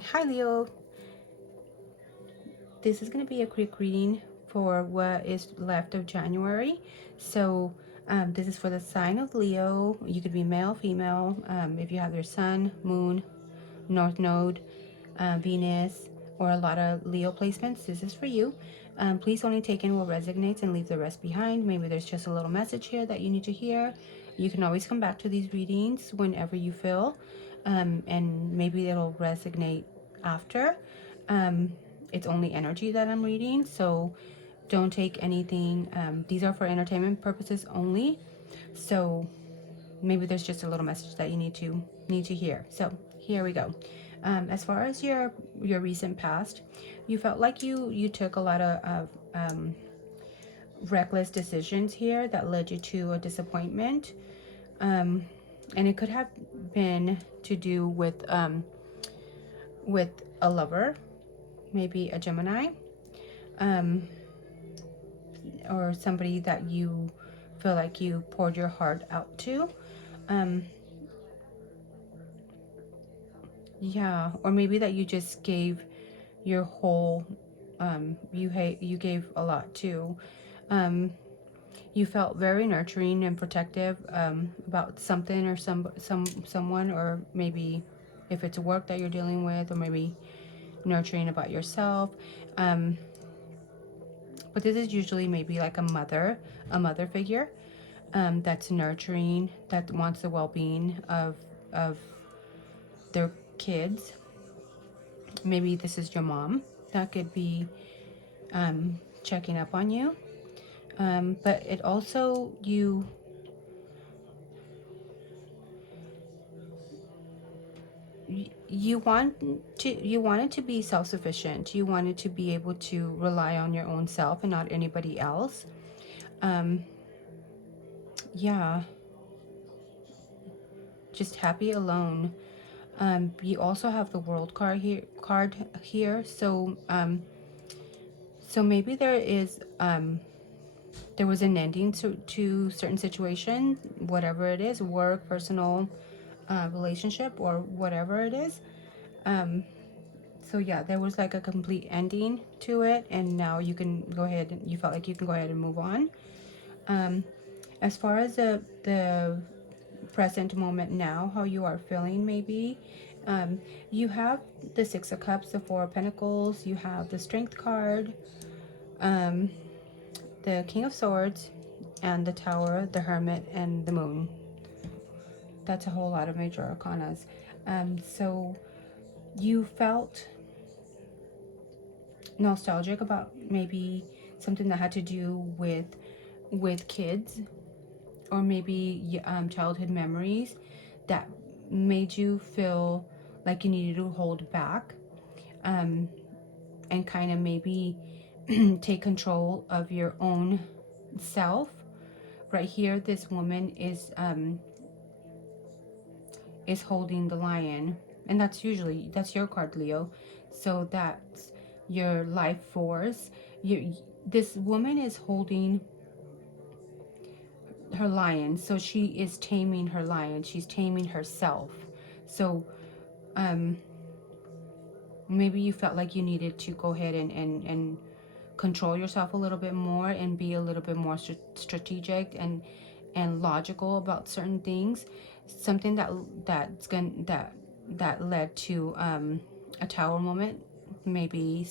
Hi Leo, this is going to be a quick reading for what is left of January. So this is for the sign of Leo. You could be male, female. If you have your sun, moon, north node, Venus, or a lot of Leo placements, this is for you. Please only take in what resonates and leave the rest behind. Maybe there's just a little message here that you need to hear. You can always come back to these readings whenever you feel, and maybe it'll resonate after. It's only energy that I'm reading, so don't take anything. These are for entertainment purposes only. So maybe there's just a little message that you need to hear. So here we go. As far as your recent past, you felt like you took a lot of reckless decisions here that led you to a disappointment, and it could have been to do with a lover, maybe a Gemini, or somebody that you feel like you poured your heart out to. Yeah, or maybe that you just gave your whole, you gave a lot too. You felt very nurturing and protective about something or someone, or maybe if it's work that you're dealing with, or maybe nurturing about yourself. But this is usually maybe like a mother figure, that's nurturing, that wants the well-being of their kids. Maybe this is your mom that could be checking up on you. But it also, you wanted to be self-sufficient. You wanted to be able to rely on your own self and not anybody else. Yeah, just happy alone. You also have the world card here. So maybe there was an ending to certain situation, whatever it is, work, personal, relationship, or whatever it is. So yeah, there was like a complete ending to it, and now you can go ahead and you felt like you can go ahead and move on. As far as the present moment now, how you are feeling, maybe you have the Six of Cups, the Four of Pentacles, you have the Strength card, the King of Swords, and the Tower, the Hermit, and the Moon. That's a whole lot of major arcanas. So you felt nostalgic about maybe something that had to do with kids, or maybe childhood memories that made you feel like you needed to hold back, and kind of maybe take control of your own self. Right here, this woman is holding the lion, and that's your card, Leo. So that's your life force. This woman is holding her lion, so she is taming her lion, she's taming herself. So maybe you felt like you needed to go ahead and control yourself a little bit more, and be a little bit more strategic and logical about certain things. Something that led to a tower moment. Maybe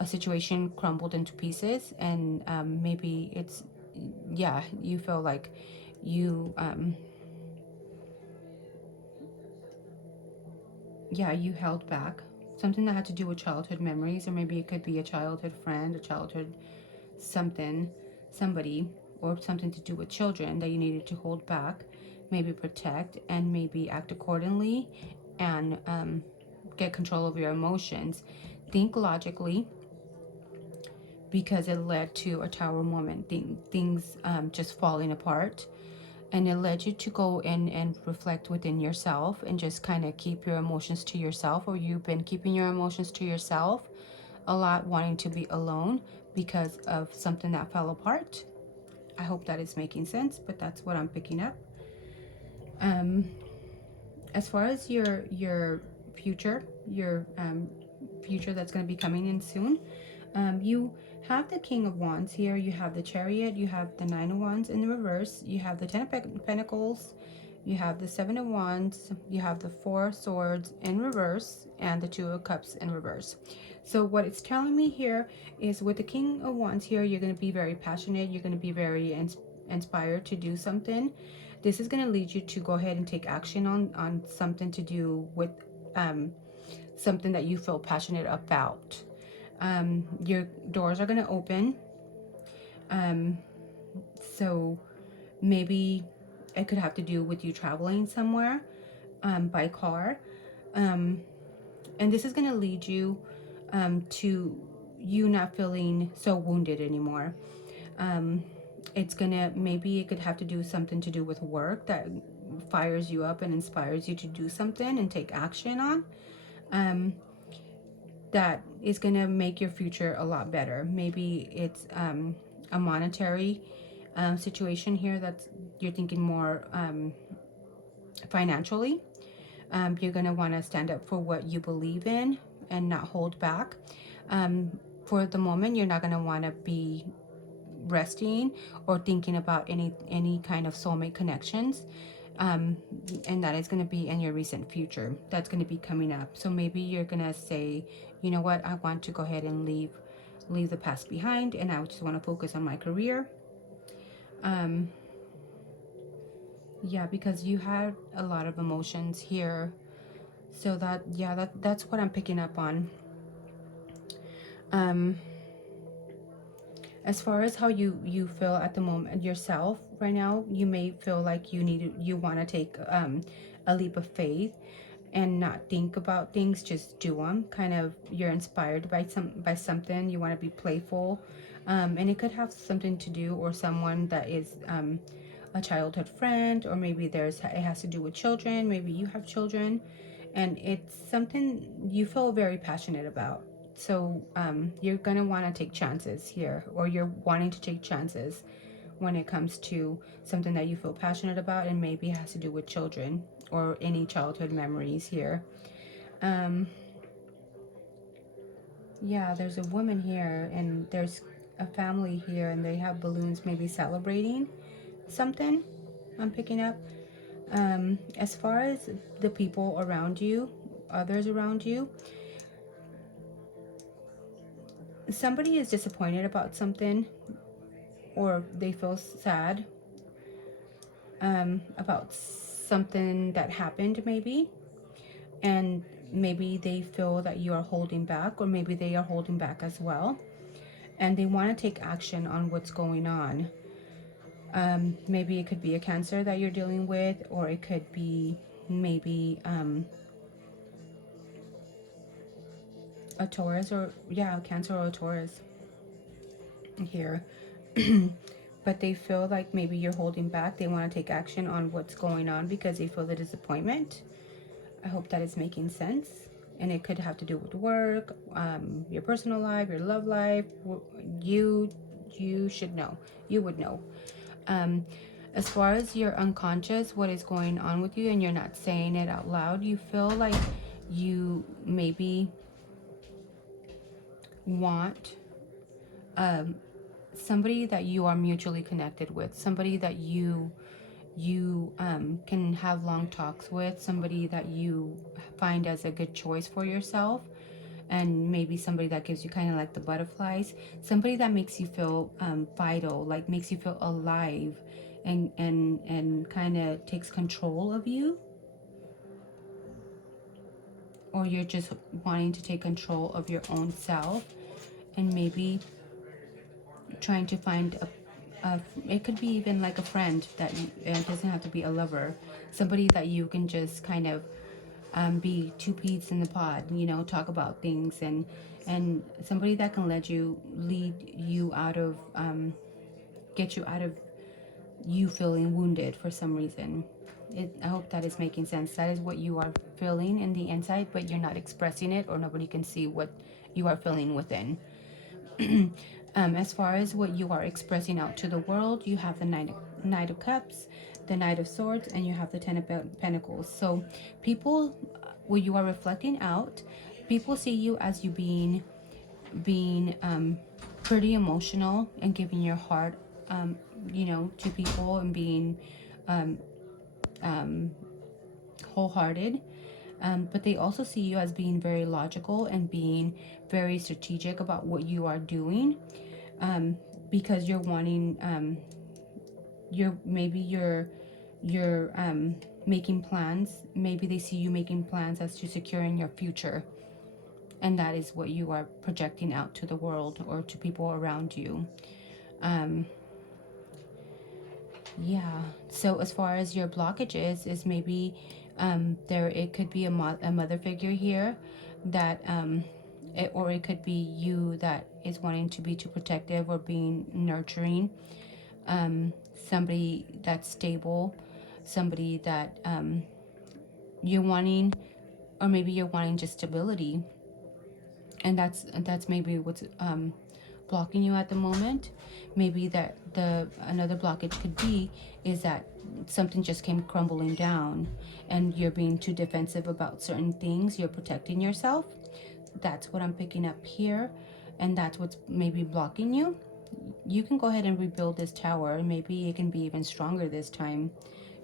a situation crumbled into pieces, and maybe it's, yeah, you feel like you yeah, you held back. Something that had to do with childhood memories, or maybe it could be a childhood friend, a childhood something, somebody, or something to do with children that you needed to hold back, maybe protect, and maybe act accordingly, and get control of your emotions. Think logically, because it led to a tower moment, things just falling apart. And it led you to go in and reflect within yourself, and just kind of keep your emotions to yourself, or you've been keeping your emotions to yourself a lot, wanting to be alone because of something that fell apart. I hope that is making sense, but that's what I'm picking up. As far as your future, your future that's going to be coming in soon. You have the King of Wands here, you have the Chariot, you have the Nine of Wands in the reverse, you have the Ten of Pentacles, you have the Seven of Wands, you have the Four of Swords in reverse, and the Two of Cups in reverse. So what it's telling me here is with the King of Wands here, you're going to be very passionate, you're going to be very inspired to do something. This is going to lead you to go ahead and take action on something to do with something that you feel passionate about. Your doors are going to open. So maybe it could have to do with you traveling somewhere by car. And this is going to lead you to you not feeling so wounded anymore. It's gonna, maybe it could have to do something to do with work that fires you up and inspires you to do something and take action on. That is gonna make your future a lot better. Maybe it's a monetary situation here that's you're thinking more financially. You're gonna want to stand up for what you believe in and not hold back. For the moment, you're not gonna want to be resting or thinking about any kind of soulmate connections, and that is going to be in your recent future. That's going to be coming up. So maybe you're going to say, you know what, I want to go ahead and leave the past behind, and I just want to focus on my career. Yeah, because you had a lot of emotions here, so that's what I'm picking up on. As far as how you feel at the moment yourself right now, you may feel like you want to take a leap of faith and not think about things, just do them. Kind of, you're inspired by something, you want to be playful, and it could have something to do, or someone that is a childhood friend, or maybe it has to do with children. Maybe you have children and it's something you feel very passionate about. So you're going to want to take chances here, or you're wanting to take chances when it comes to something that you feel passionate about, and maybe it has to do with children or any childhood memories here. Yeah, there's a woman here, and there's a family here, and they have balloons, maybe celebrating something I'm picking up. As far as the people around you, others around you, somebody is disappointed about something, or they feel sad about something that happened maybe, and maybe they feel that you are holding back, or maybe they are holding back as well, and they want to take action on what's going on. Maybe it could be a cancer that you're dealing with, or it could be maybe a Taurus, or a Cancer or a Taurus here. But they feel like maybe you're holding back. They want to take action on what's going on because they feel the disappointment. I hope that is making sense. And it could have to do with work, your personal life, your love life. You should know. You would know. As far as your unconscious, what is going on with you, and you're not saying it out loud, you feel like you maybe want somebody that you are mutually connected with, somebody that you can have long talks with, somebody that you find as a good choice for yourself, and maybe somebody that gives you kind of like the butterflies, somebody that makes you feel vital, like makes you feel alive, and kind of takes control of you, or you're just wanting to take control of your own self, and maybe trying to find it could be even like a friend that it doesn't have to be a lover, somebody that you can just kind of be two peas in the pod, talk about things, and somebody that can lead you out of get you out of you feeling wounded for some reason. I hope that is making sense. That is what you are feeling in the inside, but you're not expressing it, or nobody can see what you are feeling within. As far as what you are expressing out to the world, you have the Knight of Cups, the Knight of Swords, and you have the Ten of Pentacles. So people what you are reflecting out, people see you as you being pretty emotional and giving your heart, you know, to people, and being wholehearted. But they also see you as being very logical and being very strategic about what you are doing, because you're wanting, you're making plans. Maybe they see you making plans as to securing your future, and that is what you are projecting out to the world or to people around you. Yeah. So as far as your blockages is maybe, there, it could be a mother figure here that, or it could be you that is wanting to be too protective or being nurturing. Somebody that's stable, somebody that, you're wanting, or maybe you're wanting just stability, and that's maybe what's blocking you at the moment. Maybe that the another blockage could be is that something just came crumbling down and you're being too defensive about certain things. You're protecting yourself. That's what I'm picking up here, and that's what's maybe blocking you. You can go ahead and rebuild this tower, and maybe it can be even stronger this time.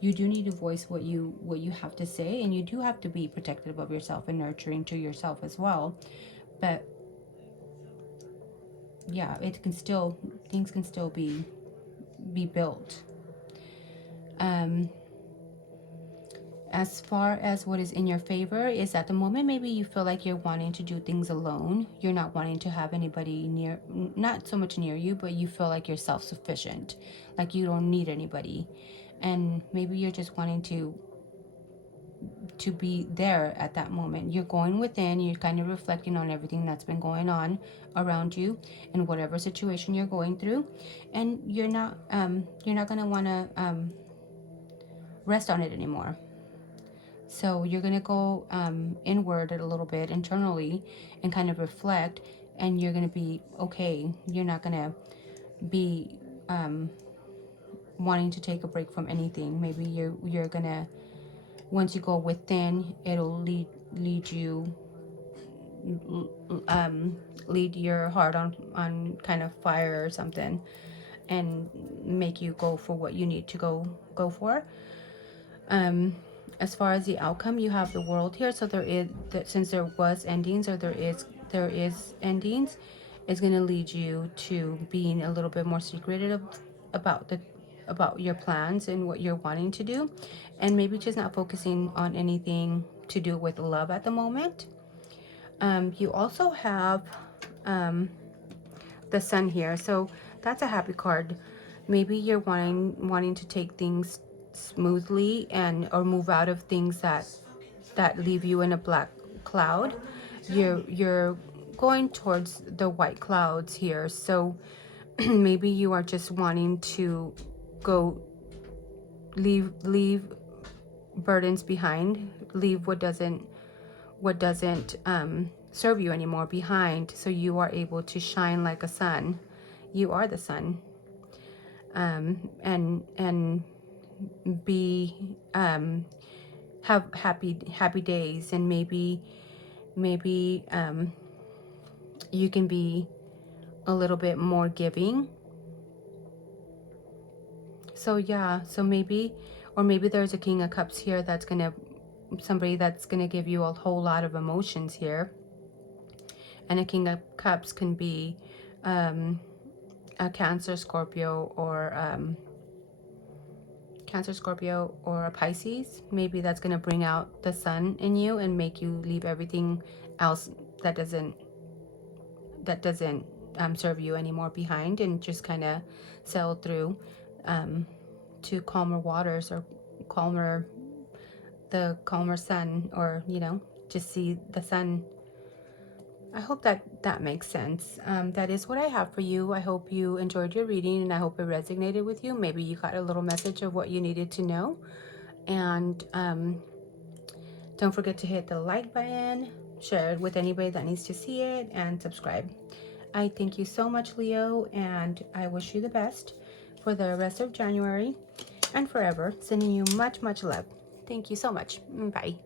You do need to voice what you have to say, and you do have to be protective of yourself and nurturing to yourself as well. But yeah, it can still, things can still be built. As far as what is in your favor is, at the moment maybe you feel like you're wanting to do things alone. You're not wanting to have anybody near, not so much near you, but you feel like you're self-sufficient, like you don't need anybody. And maybe you're just wanting to be there at that moment. You're going within, you're kind of reflecting on everything that's been going on around you and whatever situation you're going through, and you're not going to want to rest on it anymore. So you're going to go inward a little bit internally and kind of reflect, and you're going to be okay. You're not going to be wanting to take a break from anything. Maybe you're going to, once you go within, it'll lead you, lead your heart on kind of fire or something, and make you go for what you need to go for. As far as the outcome, you have the World here, so there is, since there was endings, or there is endings, is going to lead you to being a little bit more secretive about your plans and what you're wanting to do, and maybe just not focusing on anything to do with love at the moment. You also have the Sun here, so that's a happy card. Maybe you're wanting to take things smoothly, and or move out of things that leave you in a black cloud. You're going towards the white clouds here, so maybe you are just wanting to go, leave burdens behind, leave what doesn't serve you anymore behind, so you are able to shine like a sun. You are the sun. And be have happy days, and maybe you can be a little bit more giving. So yeah, so maybe, or maybe there's a King of Cups here that's gonna, somebody that's gonna give you a whole lot of emotions here. And a King of Cups can be a Cancer, Scorpio, or a Pisces. Maybe that's going to bring out the sun in you and make you leave everything else that doesn't serve you anymore behind, and just kind of sail through to calmer waters, or the calmer sun, or just see the sun. I hope that makes sense. That is what I have for you. I hope you enjoyed your reading, and I hope it resonated with you. Maybe you got a little message of what you needed to know. And don't forget to hit the like button, share it with anybody that needs to see it, and subscribe. I thank you so much, Leo, and I wish you the best for the rest of January and forever. Sending you much, much love. Thank you so much. Bye.